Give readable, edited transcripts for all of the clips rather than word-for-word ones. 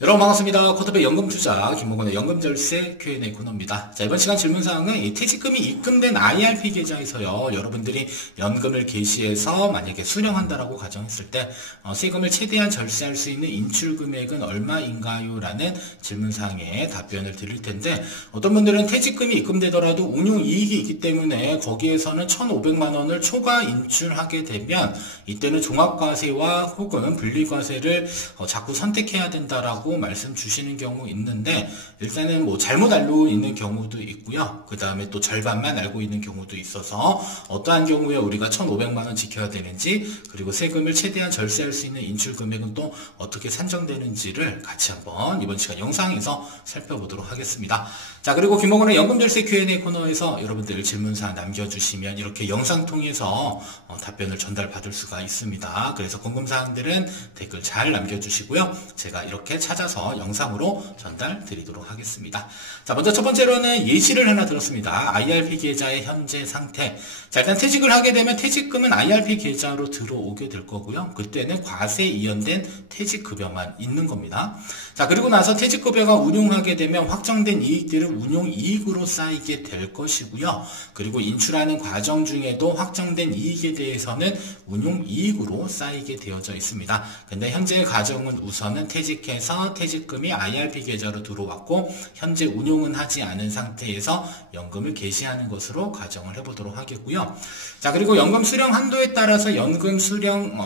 여러분 반갑습니다. 코드의 연금투자 김목원의 연금절세 Q&A 코너입니다. 자, 이번 시간 질문사항은 이 퇴직금이 입금된 IRP 계좌에서요, 여러분들이 연금을 개시해서 만약에 수령한다라고 가정했을 때 세금을 최대한 절세할 수 있는 인출금액은 얼마인가요? 라는 질문사항에 답변을 드릴 텐데, 어떤 분들은 퇴직금이 입금되더라도 운용이익이 있기 때문에 거기에서는 1,500만 원을 초과 인출하게 되면 이때는 종합과세와 혹은 분리과세를 자꾸 선택해야 된다라고 말씀 주시는 경우 있는데, 일단은 뭐 잘못 알고 있는 경우도 있고요. 그 다음에 또 절반만 알고 있는 경우도 있어서 어떠한 경우에 우리가 1,500만 원 지켜야 되는지, 그리고 세금을 최대한 절세할 수 있는 인출 금액은 또 어떻게 산정되는지를 같이 한번 이번 시간 영상에서 살펴보도록 하겠습니다. 자, 그리고 김목원의 연금절세 Q&A 코너에서 여러분들 질문사항 남겨주시면 이렇게 영상 통해서 답변을 전달받을 수가 있습니다. 그래서 궁금사항들은 댓글 잘 남겨주시고요. 제가 이렇게 찾아서 영상으로 전달 드리도록 하겠습니다. 자, 먼저 첫 번째로는 예시를 하나 들었습니다. IRP 계좌의 현재 상태. 자, 일단 퇴직을 하게 되면 퇴직금은 IRP 계좌로 들어오게 될 거고요. 그때는 과세 이연된 퇴직급여만 있는 겁니다. 자, 그리고 나서 퇴직급여가 운용하게 되면 확정된 이익들은 운용이익으로 쌓이게 될 것이고요. 그리고 인출하는 과정 중에도 확정된 이익에 대해서는 운용이익으로 쌓이게 되어져 있습니다. 근데 현재의 가정은 우선은 퇴직해서 퇴직금이 IRP 계좌로 들어왔고 현재 운용은 하지 않은 상태에서 연금을 개시하는 것으로 가정을 해보도록 하겠고요. 자, 그리고 연금 수령 한도에 따라서 연금 수령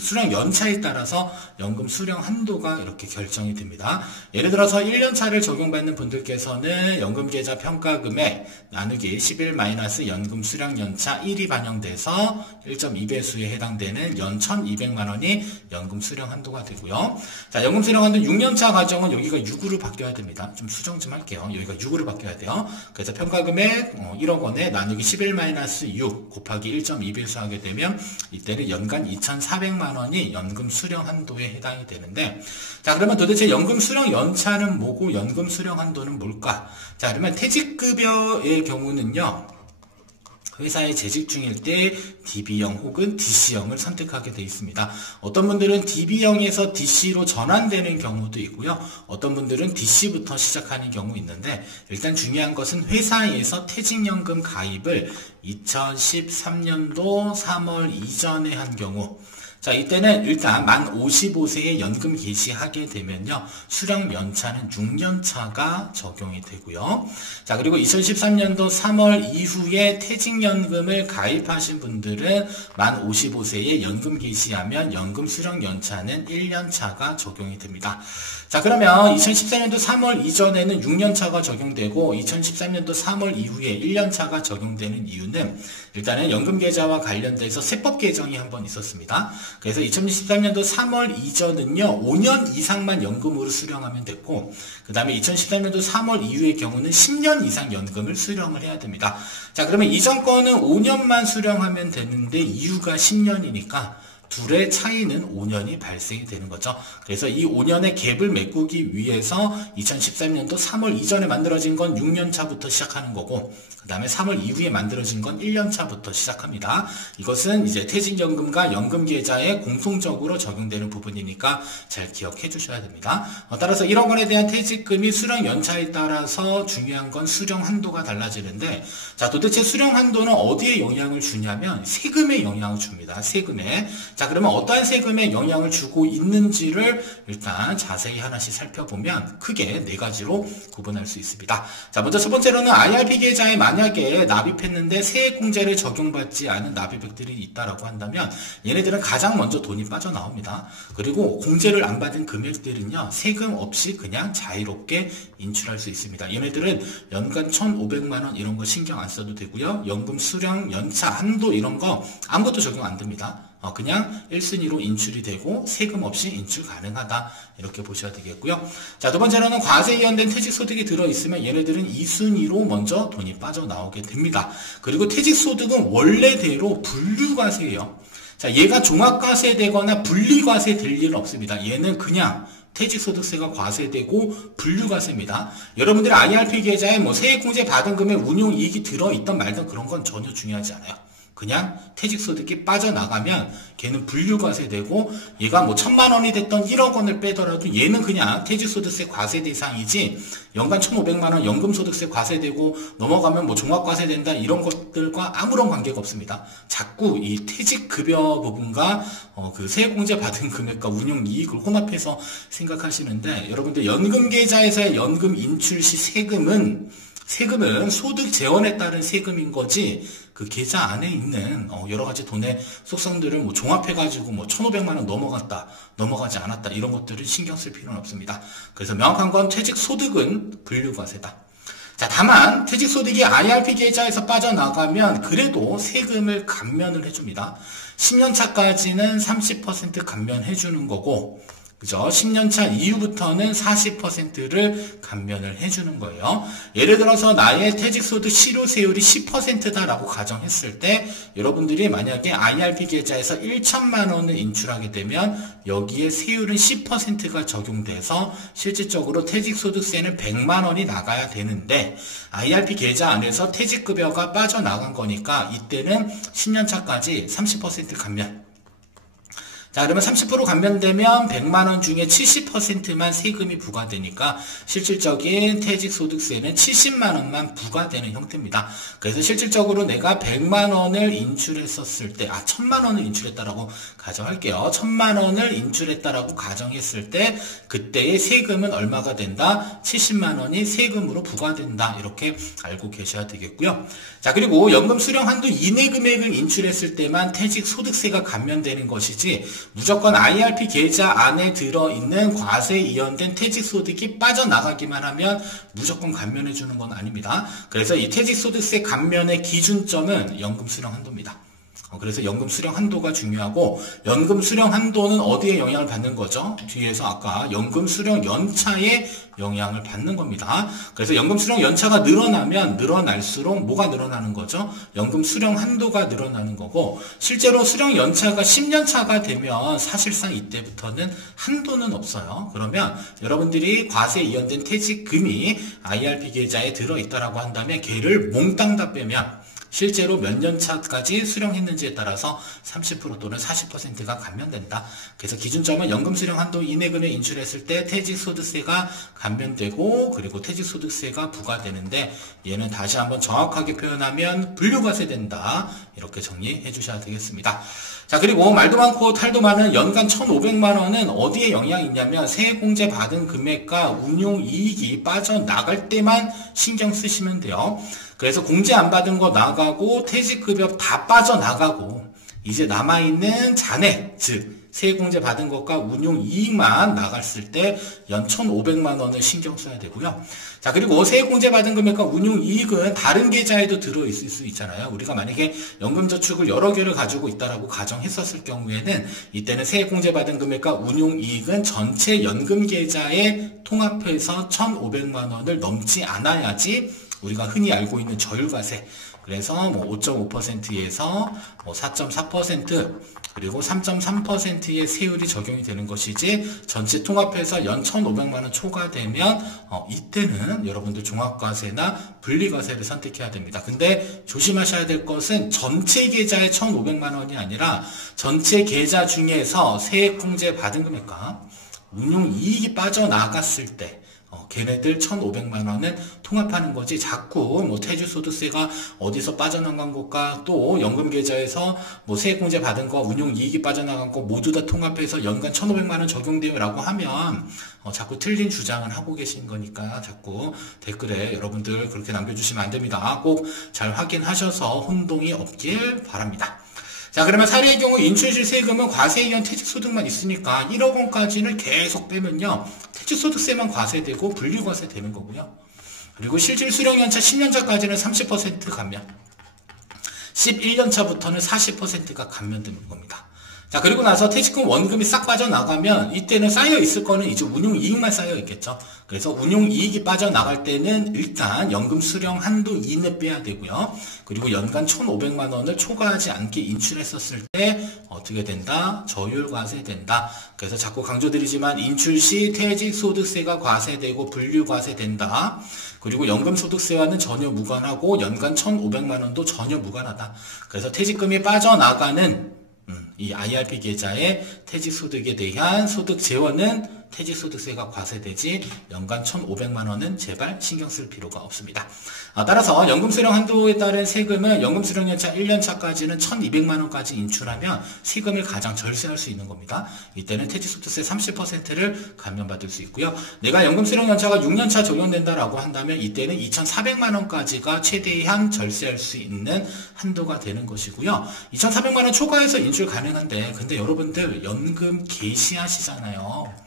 수령 연차에 따라서 연금 수령 한도가 이렇게 결정이 됩니다. 예를 들어서 1년차를 적용받는 분들께서는 연금 계좌 평가금액 나누기 11- 연금 수령 연차 1이 반영돼서 1.2배수에 해당되는 연 1,200만 원이 연금 수령 한도가 되고요. 자, 연금 수령 한도 6년차 과정은 여기가 6으로 바뀌어야 됩니다. 좀 수정 좀 할게요. 여기가 6으로 바뀌어야 돼요. 그래서 평가금액 1억 원에 나누기 11-6 곱하기 1.2배수 하게 되면 이때는 연간 2,400만 원이 연금 수령 한도에 해당이 되는데, 자, 그러면 도대체 연금 수령 연차는 뭐고 연금 수령 한도는 뭘까? 자, 그러면 퇴직급여의 경우는요, 회사에 재직 중일 때 DB형 혹은 DC형을 선택하게 되어 있습니다. 어떤 분들은 DB형에서 DC로 전환되는 경우도 있고요. 어떤 분들은 DC부터 시작하는 경우 있는데, 일단 중요한 것은 회사에서 퇴직연금 가입을 2013년도 3월 이전에 한 경우, 자, 이때는 일단 만 55세에 연금 개시하게 되면요, 수령 연차는 6년차가 적용이 되고요. 자, 그리고 2013년도 3월 이후에 퇴직연금을 가입하신 분들은 만 55세에 연금 개시하면 연금 수령 연차는 1년차가 적용이 됩니다. 자, 그러면 2014년도 3월 이전에는 6년차가 적용되고 2013년도 3월 이후에 1년차가 적용되는 이유는, 일단은 연금 계좌와 관련돼서 세법 개정이 한번 있었습니다. 그래서 2013년도 3월 이전은요, 5년 이상만 연금으로 수령하면 됐고, 그 다음에 2013년도 3월 이후의 경우는 10년 이상 연금을 수령을 해야 됩니다. 자, 그러면 이전 거는 5년만 수령하면 되는데 이유가 10년이니까 둘의 차이는 5년이 발생이 되는 거죠. 그래서 이 5년의 갭을 메꾸기 위해서 2013년도 3월 이전에 만들어진 건 6년 차부터 시작하는 거고, 그 다음에 3월 이후에 만들어진 건 1년 차부터 시작합니다. 이것은 이제 퇴직연금과 연금계좌에 공통적으로 적용되는 부분이니까 잘 기억해 주셔야 됩니다. 따라서 1억 원에 대한 퇴직금이 수령 연차에 따라서 중요한 건 수령 한도가 달라지는데, 자, 도대체 수령 한도는 어디에 영향을 주냐면 세금에 영향을 줍니다. 세금에. 자, 그러면 어떠한 세금에 영향을 주고 있는지를 일단 자세히 하나씩 살펴보면 크게 4가지로 구분할 수 있습니다. 자, 먼저 첫 번째로는 IRP 계좌에 만약에 납입했는데 세액공제를 적용받지 않은 납입액들이 있다라고 한다면 얘네들은 가장 먼저 돈이 빠져나옵니다. 그리고 공제를 안 받은 금액들은요, 세금 없이 그냥 자유롭게 인출할 수 있습니다. 얘네들은 연간 1,500만 원 이런 거 신경 안 써도 되고요. 연금 수령 연차 한도 이런 거 아무것도 적용 안 됩니다. 그냥 1순위로 인출이 되고 세금 없이 인출 가능하다, 이렇게 보셔야 되겠고요. 자, 두 번째로는 과세 이연된 퇴직소득이 들어있으면 얘네들은 2순위로 먼저 돈이 빠져나오게 됩니다. 그리고 퇴직소득은 원래대로 분류과세예요. 자, 얘가 종합과세 되거나 분리과세 될 일은 없습니다. 얘는 그냥 퇴직소득세가 과세되고 분류과세입니다. 여러분들이 IRP 계좌에 뭐 세액공제 받은 금액 운용이익이 들어있던 말든 그런 건 전혀 중요하지 않아요. 그냥 퇴직소득이 빠져나가면 걔는 분류과세되고 얘가 뭐 1,000만 원이 됐던 1억 원을 빼더라도 얘는 그냥 퇴직소득세 과세 대상이지 연간 1,500만 원 연금소득세 과세되고 넘어가면 뭐 종합과세된다 이런 것들과 아무런 관계가 없습니다. 자꾸 이 퇴직급여 부분과 그 세액공제 받은 금액과 운용이익을 혼합해서 생각하시는데 여러분들 연금계좌에서의 연금 인출 시 세금은 소득 재원에 따른 세금인 거지 그 계좌 안에 있는 여러 가지 돈의 속성들을 뭐 종합해가지고 뭐 1,500만 원 넘어갔다, 넘어가지 않았다 이런 것들을 신경 쓸 필요는 없습니다. 그래서 명확한 건 퇴직소득은 분류과세다. 자, 다만 퇴직소득이 IRP 계좌에서 빠져나가면 그래도 세금을 감면을 해줍니다. 10년 차까지는 30% 감면해주는 거고 그죠? 10년차 이후부터는 40%를 감면을 해주는 거예요. 예를 들어서 나의 퇴직소득 실효세율이 10%다라고 가정했을 때 여러분들이 만약에 IRP 계좌에서 1,000만 원을 인출하게 되면 여기에 세율은 10%가 적용돼서 실질적으로 퇴직소득세는 100만 원이 나가야 되는데 IRP 계좌 안에서 퇴직급여가 빠져나간 거니까 이때는 10년차까지 30% 감면. 자, 그러면 30% 감면되면 100만 원 중에 70%만 세금이 부과되니까 실질적인 퇴직소득세는 70만 원만 부과되는 형태입니다. 그래서 실질적으로 내가 100만 원을 인출했었을 때, 1000만 원을 인출했다라고 가정할게요. 1000만 원을 인출했다라고 가정했을 때 그때의 세금은 얼마가 된다? 70만 원이 세금으로 부과된다. 이렇게 알고 계셔야 되겠고요. 자, 그리고 연금 수령 한도 이내 금액을 인출했을 때만 퇴직소득세가 감면되는 것이지 무조건 IRP 계좌 안에 들어있는 과세에 이연된 퇴직소득이 빠져나가기만 하면 무조건 감면해주는 건 아닙니다. 그래서 이 퇴직소득세 감면의 기준점은 연금 수령 한도입니다. 그래서 연금 수령 한도가 중요하고 연금 수령 한도는 어디에 영향을 받는 거죠? 뒤에서 아까 연금 수령 연차에 영향을 받는 겁니다. 그래서 연금 수령 연차가 늘어나면 늘어날수록 뭐가 늘어나는 거죠? 연금 수령 한도가 늘어나는 거고 실제로 수령 연차가 10년 차가 되면 사실상 이때부터는 한도는 없어요. 그러면 여러분들이 과세에 이연된 퇴직금이 IRP 계좌에 들어있다라고 한다면 걔를 몽땅 다 빼면 실제로 몇 년 차까지 수령했는지에 따라서 30% 또는 40%가 감면된다. 그래서 기준점은 연금 수령 한도 이내금에 인출했을 때 퇴직소득세가 감면되고 그리고 퇴직소득세가 부과되는데 얘는 다시 한번 정확하게 표현하면 분류과세된다. 이렇게 정리해 주셔야 되겠습니다. 자, 그리고 말도 많고 탈도 많은 연간 1,500만 원은 어디에 영향이 있냐면 세액공제 받은 금액과 운용이익이 빠져나갈 때만 신경 쓰시면 돼요. 그래서 공제 안 받은 거 나가고 퇴직급여 다 빠져나가고 이제 남아있는 잔액, 즉 세액공제 받은 것과 운용이익만 나갔을 때 연 1,500만 원을 신경 써야 되고요. 자, 그리고 세액공제 받은 금액과 운용이익은 다른 계좌에도 들어있을 수 있잖아요. 우리가 만약에 연금저축을 여러 개를 가지고 있다라고 가정했었을 경우에는 이때는 세액공제 받은 금액과 운용이익은 전체 연금계좌에 통합해서 1,500만 원을 넘지 않아야지 우리가 흔히 알고 있는 저율과세, 그래서 뭐 5.5%에서 뭐 4.4% 그리고 3.3%의 세율이 적용이 되는 것이지 전체 통합해서 연 1,500만 원 초과되면 이때는 여러분들 종합과세나 분리과세를 선택해야 됩니다. 근데 조심하셔야 될 것은 전체 계좌의 1,500만 원이 아니라 전체 계좌 중에서 세액공제 받은 금액과 운용이익이 빠져나갔을 때 걔네들 1,500만 원은 통합하는 거지 자꾸 뭐 퇴직소득세가 어디서 빠져나간 것과 또 연금계좌에서 뭐 세액공제 받은 거 운용이익이 빠져나간 거 모두 다 통합해서 연간 1,500만 원 적용돼요 라고 하면 자꾸 틀린 주장을 하고 계신 거니까 자꾸 댓글에 여러분들 그렇게 남겨주시면 안 됩니다. 꼭 잘 확인하셔서 혼동이 없길 바랍니다. 자, 그러면 사례의 경우 인출시 세금은 과세에 의한 퇴직소득만 있으니까 1억 원까지는 계속 빼면요. 퇴직소득세만 과세되고 분리과세 되는 거고요. 그리고 실질 수령연차 10년차까지는 30% 감면, 11년차부터는 40%가 감면되는 겁니다. 자, 그리고 나서 퇴직금 원금이 싹 빠져나가면 이때는 쌓여 있을 거는 이제 운용이익만 쌓여 있겠죠. 그래서 운용이익이 빠져나갈 때는 일단 연금 수령 한도 이내 빼야 되고요. 그리고 연간 1,500만 원을 초과하지 않게 인출했었을 때 어떻게 된다? 저율 과세된다. 그래서 자꾸 강조드리지만 인출 시 퇴직소득세가 과세되고 분류과세된다. 그리고 연금소득세와는 전혀 무관하고 연간 1,500만 원도 전혀 무관하다. 그래서 퇴직금이 빠져나가는 이 IRP 계좌의 퇴직소득에 대한 소득 재원은 퇴직소득세가 과세되지 연간 1,500만 원은 제발 신경 쓸 필요가 없습니다. 따라서 연금수령 한도에 따른 세금은 연금수령연차 1년차까지는 1,200만 원까지 인출하면 세금을 가장 절세할 수 있는 겁니다. 이때는 퇴직소득세 30%를 감면받을 수 있고요. 내가 연금수령연차가 6년차 적용된다라고 한다면 이때는 2,400만 원까지가 최대한 절세할 수 있는 한도가 되는 것이고요. 2,400만 원 초과해서 인출 가능한데 근데 여러분들 연금 개시하시잖아요.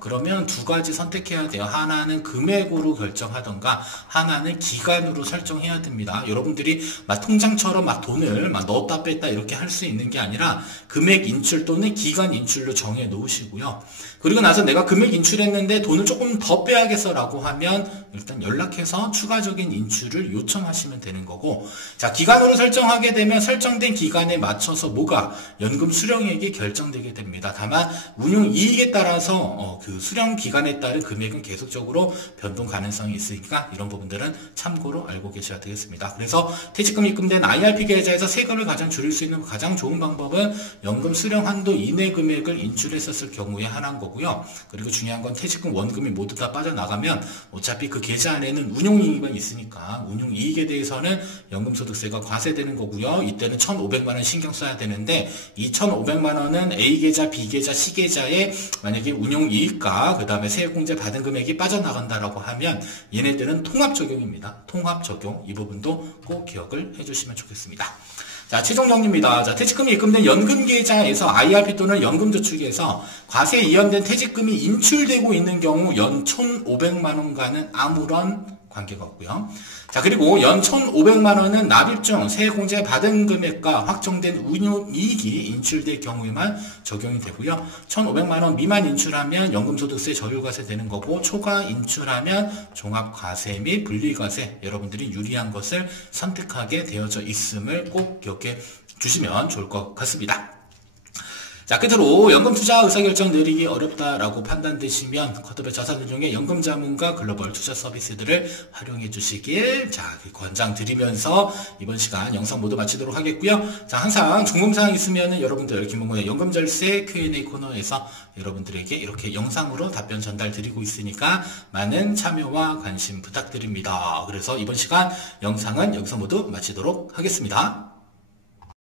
그러면 두 가지 선택해야 돼요. 하나는 금액으로 결정하던가 하나는 기간으로 설정해야 됩니다. 여러분들이 막 통장처럼 막 돈을 막 넣었다 뺐다 이렇게 할 수 있는 게 아니라 금액 인출 또는 기간 인출로 정해 놓으시고요. 그리고 나서 내가 금액 인출했는데 돈을 조금 더 빼야겠어 라고 하면 일단 연락해서 추가적인 인출을 요청하시면 되는 거고, 자, 기간으로 설정하게 되면 설정된 기간에 맞춰서 뭐가 연금 수령액이 결정되게 됩니다. 다만 운용 이익에 따라서 그 수령 기간에 따른 금액은 계속적으로 변동 가능성이 있으니까 이런 부분들은 참고로 알고 계셔야 되겠습니다. 그래서 퇴직금 입금된 IRP 계좌에서 세금을 가장 줄일 수 있는 가장 좋은 방법은 연금 수령 한도 이내 금액을 인출했었을 경우에 하나인 거고요. 그리고 중요한 건 퇴직금 원금이 모두 다 빠져나가면 어차피 그 계좌 안에는 운용이익이 있으니까 운용이익에 대해서는 연금소득세가 과세되는 거고요. 이때는 1,500만 원 신경 써야 되는데 이 1,500만 원은 A계좌, B계좌, C계좌에 만약에 운용이익과 그 다음에 세액공제 받은 금액이 빠져나간다라고 하면 얘네들은 통합 적용입니다. 통합 적용 이 부분도 꼭 기억을 해주시면 좋겠습니다. 자, 최종 정리입니다. 자, 퇴직금이 입금된 연금 계좌에서 IRP 또는 연금저축에서 과세에 이연된 퇴직금이 인출되고 있는 경우 연 1,500만 원과는 아무런 관계가 없고요. 자, 그리고 연 1,500만 원은 납입 중 세액공제 받은 금액과 확정된 운용이익이 인출될 경우에만 적용이 되고요. 1,500만 원 미만 인출하면 연금소득세 저율과세 되는 거고, 초과 인출하면 종합과세 및 분리과세, 여러분들이 유리한 것을 선택하게 되어져 있음을 꼭 기억해 주시면 좋을 것 같습니다. 자, 끝으로 연금 투자 의사결정 내리기 어렵다라고 판단되시면 쿼터별 자산운용의 연금 자문과 글로벌 투자 서비스들을 활용해 주시길 권장 드리면서 이번 시간 영상 모두 마치도록 하겠고요. 자, 항상 궁금사항 있으면 여러분들 김홍곤의 연금절세 Q&A 코너에서 여러분들에게 이렇게 영상으로 답변 전달 드리고 있으니까 많은 참여와 관심 부탁드립니다. 그래서 이번 시간 영상은 여기서 모두 마치도록 하겠습니다.